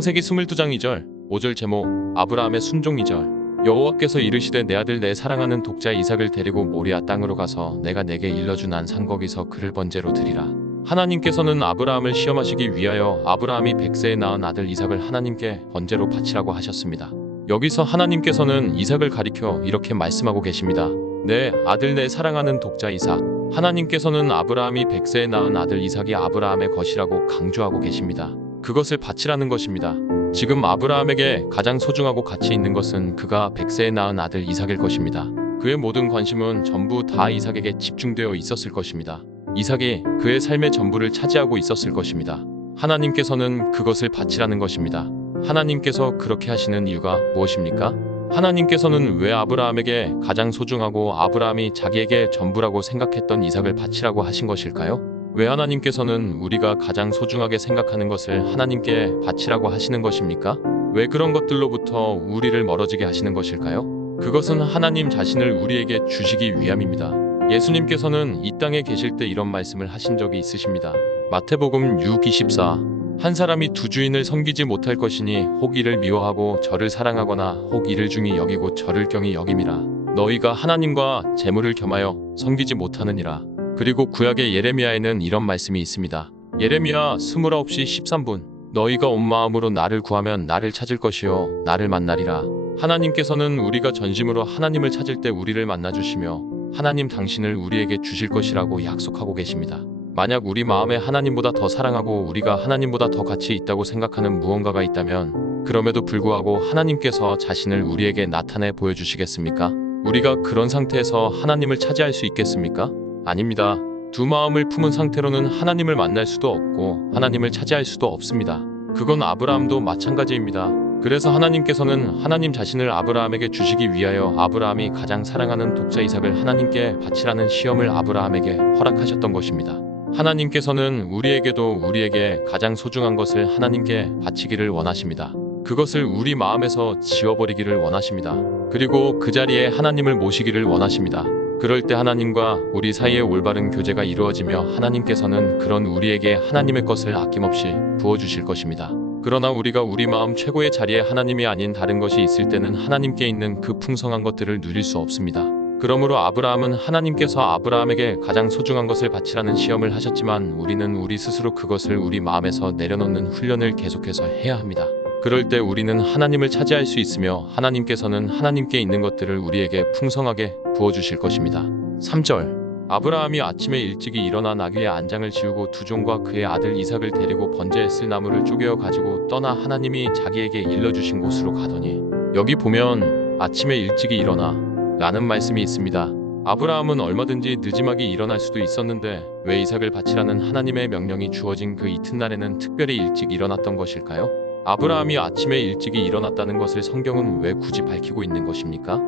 창세기 22장 2절 5절 제목 아브라함의 순종 2절 여호와께서 이르시되 내 아들 내 사랑하는 독자 이삭을 데리고 모리아 땅으로 가서 내가 내게 일러준 안 산 거기서 그를 번제로 드리라. 하나님께서는 아브라함을 시험하시기 위하여 아브라함이 100세에 낳은 아들 이삭을 하나님께 번제로 바치라고 하셨습니다. 여기서 하나님께서는 이삭을 가리켜 이렇게 말씀하고 계십니다. 내 아들 내 사랑하는 독자 이삭. 하나님께서는 아브라함이 100세에 낳은 아들 이삭이 아브라함의 것이라고 강조하고 계십니다. 그것을 바치라는 것입니다. 지금 아브라함에게 가장 소중하고 가치 있는 것은 그가 100세에 낳은 아들 이삭일 것입니다. 그의 모든 관심은 전부 다 이삭에게 집중되어 있었을 것입니다. 이삭이 그의 삶의 전부를 차지하고 있었을 것입니다. 하나님께서는 그것을 바치라는 것입니다. 하나님께서 그렇게 하시는 이유가 무엇입니까? 하나님께서는 왜 아브라함에게 가장 소중하고 아브라함이 자기에게 전부라고 생각했던 이삭을 바치라고 하신 것일까요? 왜 하나님께서는 우리가 가장 소중하게 생각하는 것을 하나님께 바치라고 하시는 것입니까? 왜 그런 것들로부터 우리를 멀어지게 하시는 것일까요? 그것은 하나님 자신을 우리에게 주시기 위함입니다. 예수님께서는 이 땅에 계실 때 이런 말씀을 하신 적이 있으십니다. 마태복음 6:24 한 사람이 두 주인을 섬기지 못할 것이니 혹 이를 미워하고 저를 사랑하거나 혹 이를 중히 여기고 저를 경히 여김이라. 너희가 하나님과 재물을 겸하여 섬기지 못하느니라. 그리고 구약의 예레미야에는 이런 말씀이 있습니다. 예레미야 29시 13분 너희가 온 마음으로 나를 구하면 나를 찾을 것이요 나를 만나리라. 하나님께서는 우리가 전심으로 하나님을 찾을 때 우리를 만나주시며 하나님 당신을 우리에게 주실 것이라고 약속하고 계십니다. 만약 우리 마음에 하나님보다 더 사랑하고 우리가 하나님보다 더 가치 있다고 생각하는 무언가가 있다면 그럼에도 불구하고 하나님께서 자신을 우리에게 나타내 보여주시겠습니까? 우리가 그런 상태에서 하나님을 차지할 수 있겠습니까? 아닙니다. 두 마음을 품은 상태로는 하나님을 만날 수도 없고 하나님을 차지할 수도 없습니다. 그건 아브라함도 마찬가지입니다. 그래서 하나님께서는 하나님 자신을 아브라함에게 주시기 위하여 아브라함이 가장 사랑하는 독자 이삭을 하나님께 바치라는 시험을 아브라함에게 허락하셨던 것입니다. 하나님께서는 우리에게 가장 소중한 것을 하나님께 바치기를 원하십니다. 그것을 우리 마음에서 지워버리기를 원하십니다. 그리고 그 자리에 하나님을 모시기를 원하십니다. 그럴 때 하나님과 우리 사이에 올바른 교제가 이루어지며 하나님께서는 그런 우리에게 하나님의 것을 아낌없이 부어주실 것입니다. 그러나 우리가 우리 마음 최고의 자리에 하나님이 아닌 다른 것이 있을 때는 하나님께 있는 그 풍성한 것들을 누릴 수 없습니다. 그러므로 아브라함은 하나님께서 아브라함에게 가장 소중한 것을 바치라는 시험을 하셨지만 우리는 우리 스스로 그것을 우리 마음에서 내려놓는 훈련을 계속해서 해야 합니다. 그럴 때 우리는 하나님을 차지할 수 있으며 하나님께서는 하나님께 있는 것들을 우리에게 풍성하게 부어주실 것입니다. 3절 아브라함이 아침에 일찍이 일어나 나귀의 안장을 지우고 두 종과 그의 아들 이삭을 데리고 번제했을 나무를 쪼개어 가지고 떠나 하나님이 자기에게 일러주신 곳으로 가더니 여기 보면 아침에 일찍이 일어나 라는 말씀이 있습니다. 아브라함은 얼마든지 늦지막이 일어날 수도 있었는데 왜 이삭을 바치라는 하나님의 명령이 주어진 그 이튿날에는 특별히 일찍 일어났던 것일까요? 아브라함이 아침에 일찍이 일어났다는 것을 성경은 왜 굳이 밝히고 있는 것입니까?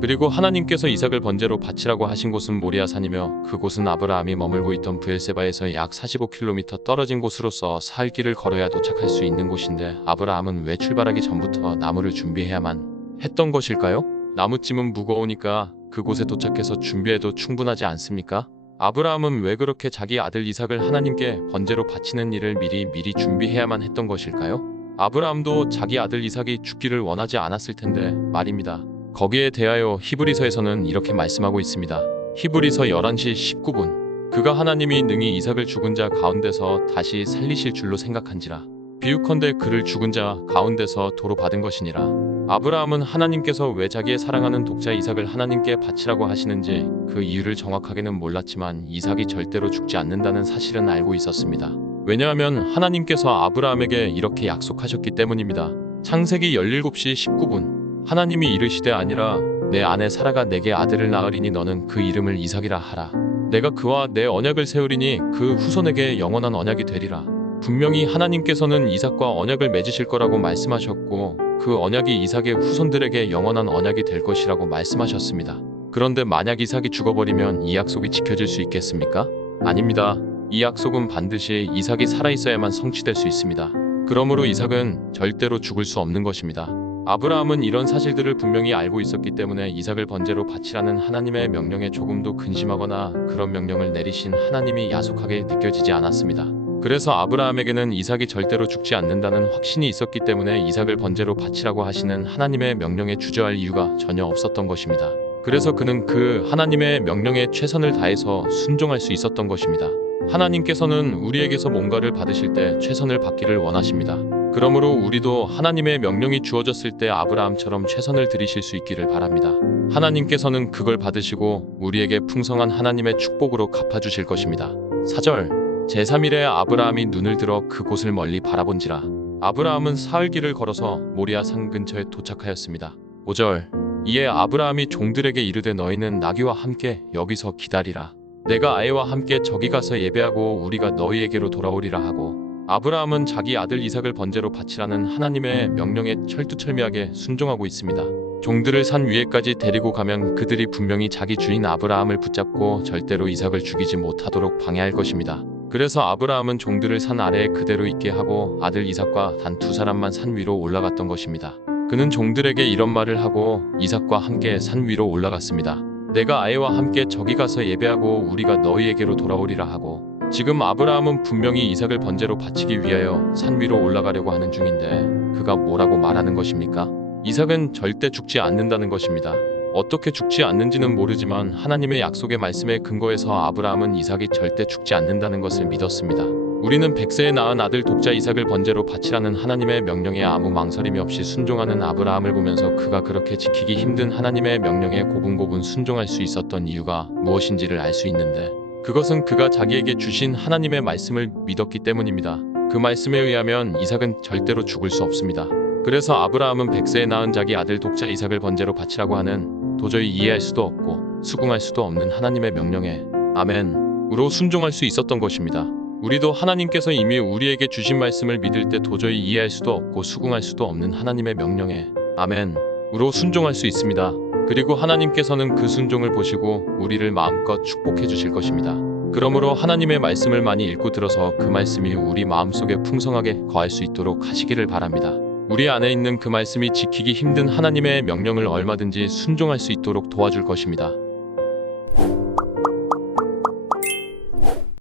그리고 하나님께서 이삭을 번제로 바치라고 하신 곳은 모리아산이며 그곳은 아브라함이 머물고 있던 브엘세바에서 약 45km 떨어진 곳으로서 살 길을 걸어야 도착할 수 있는 곳인데 아브라함은 왜 출발하기 전부터 나무를 준비해야만 했던 것일까요? 나무찜은 무거우니까 그곳에 도착해서 준비해도 충분하지 않습니까? 아브라함은 왜 그렇게 자기 아들 이삭을 하나님께 번제로 바치는 일을 미리 준비해야만 했던 것일까요? 아브라함도 자기 아들 이삭이 죽기를 원하지 않았을 텐데 말입니다. 거기에 대하여 히브리서에서는 이렇게 말씀하고 있습니다. 히브리서 11시 19분 그가 하나님이 능히 이삭을 죽은 자 가운데서 다시 살리실 줄로 생각한지라. 비유컨대 그를 죽은 자 가운데서 도로 받은 것이니라. 아브라함은 하나님께서 왜 자기의 사랑하는 독자 이삭을 하나님께 바치라고 하시는지 그 이유를 정확하게는 몰랐지만 이삭이 절대로 죽지 않는다는 사실은 알고 있었습니다. 왜냐하면 하나님께서 아브라함에게 이렇게 약속하셨기 때문입니다. 창세기 17시 19분 하나님이 이르시되 아니라 내 아내 사라가 내게 아들을 낳으리니 너는 그 이름을 이삭이라 하라. 내가 그와 내 언약을 세우리니 그 후손에게 영원한 언약이 되리라. 분명히 하나님께서는 이삭과 언약을 맺으실 거라고 말씀하셨고 그 언약이 이삭의 후손들에게 영원한 언약이 될 것이라고 말씀하셨습니다. 그런데 만약 이삭이 죽어버리면 이 약속이 지켜질 수 있겠습니까? 아닙니다. 이 약속은 반드시 이삭이 살아있어야만 성취될 수 있습니다. 그러므로 이삭은 절대로 죽을 수 없는 것입니다. 아브라함은 이런 사실들을 분명히 알고 있었기 때문에 이삭을 번제로 바치라는 하나님의 명령에 조금도 근심하거나 그런 명령을 내리신 하나님이 야속하게 느껴지지 않았습니다. 그래서 아브라함에게는 이삭이 절대로 죽지 않는다는 확신이 있었기 때문에 이삭을 번제로 바치라고 하시는 하나님의 명령에 주저할 이유가 전혀 없었던 것입니다. 그래서 그는 그 하나님의 명령에 최선을 다해서 순종할 수 있었던 것입니다. 하나님께서는 우리에게서 뭔가를 받으실 때 최선을 받기를 원하십니다. 그러므로 우리도 하나님의 명령이 주어졌을 때 아브라함처럼 최선을 들이실 수 있기를 바랍니다. 하나님께서는 그걸 받으시고 우리에게 풍성한 하나님의 축복으로 갚아주실 것입니다. 4절 제3일에 아브라함이 눈을 들어 그곳을 멀리 바라본지라 아브라함은 사흘 길을 걸어서 모리아 산 근처에 도착하였습니다. 5절 이에 아브라함이 종들에게 이르되 너희는 나귀와 함께 여기서 기다리라. 내가 아이와 함께 저기 가서 예배하고 우리가 너희에게로 돌아오리라 하고 아브라함은 자기 아들 이삭을 번제로 바치라는 하나님의 명령에 철두철미하게 순종하고 있습니다. 종들을 산 위에까지 데리고 가면 그들이 분명히 자기 주인 아브라함을 붙잡고 절대로 이삭을 죽이지 못하도록 방해할 것입니다. 그래서 아브라함은 종들을 산 아래에 그대로 있게 하고 아들 이삭과 단 2사람만 산 위로 올라갔던 것입니다. 그는 종들에게 이런 말을 하고 이삭과 함께 산 위로 올라갔습니다. 내가 아이와 함께 저기 가서 예배하고 우리가 너희에게로 돌아오리라 하고 지금 아브라함은 분명히 이삭을 번제로 바치기 위하여 산 위로 올라가려고 하는 중인데 그가 뭐라고 말하는 것입니까? 이삭은 절대 죽지 않는다는 것입니다. 어떻게 죽지 않는지는 모르지만 하나님의 약속의 말씀에 근거해서 아브라함은 이삭이 절대 죽지 않는다는 것을 믿었습니다. 우리는 100세에 낳은 아들 독자 이삭을 번제로 바치라는 하나님의 명령에 아무 망설임이 없이 순종하는 아브라함을 보면서 그가 그렇게 지키기 힘든 하나님의 명령에 고분고분 순종할 수 있었던 이유가 무엇인지를 알 수 있는데 그것은 그가 자기에게 주신 하나님의 말씀을 믿었기 때문입니다. 그 말씀에 의하면 이삭은 절대로 죽을 수 없습니다. 그래서 아브라함은 100세에 낳은 자기 아들 독자 이삭을 번제로 바치라고 하는 도저히 이해할 수도 없고 수긍할 수도 없는 하나님의 명령에 아멘으로 순종할 수 있었던 것입니다. 우리도 하나님께서 이미 우리에게 주신 말씀을 믿을 때 도저히 이해할 수도 없고 수긍할 수도 없는 하나님의 명령에 아멘으로 순종할 수 있습니다. 그리고 하나님께서는 그 순종을 보시고 우리를 마음껏 축복해 주실 것입니다. 그러므로 하나님의 말씀을 많이 읽고 들어서 그 말씀이 우리 마음속에 풍성하게 거할 수 있도록 하시기를 바랍니다. 우리 안에 있는 그 말씀이 지키기 힘든 하나님의 명령을 얼마든지 순종할 수 있도록 도와줄 것입니다.